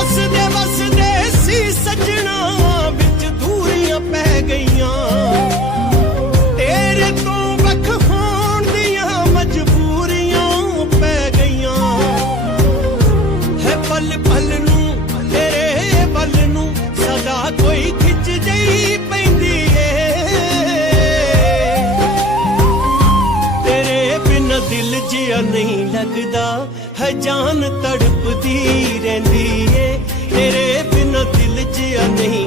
ਹੱਸਦੇ ਵਸਦੇ ਸੀ ਸੱਜਣਾ ਵਿੱਚ ਦੂਰੀਆਂ ਪੈ ਗਈਆਂ ਤੇਰੇ ਤੋਂ ਵੱਖ ਹੋਣ ਦੀਆਂ ਮਜਬੂਰੀਆਂ ਪੈ ਗਈਆਂ ਹੈ ਪਲ ਪਲ ਨੂੰ ਤੇਰੇ ਵੱਲ ਨੂੰ ਸਦਾ ਕੋਈ ਖਿੱਚ ਜਈ ਪੈਂਦੀ ਏ ਤੇਰੇ ਬਿਨ ਦਿਲ ਜਿਹਾ ਨਹੀਂ ਲੱਗਦਾ ਹੈ ਜਾਨ ਤੜਪਦੀ ਰਹਿੰਦੀ ਏ ਤੇਰੇ ਬਿਨ ਦਿਲ ਜਿਹਾ ਨਹੀਂ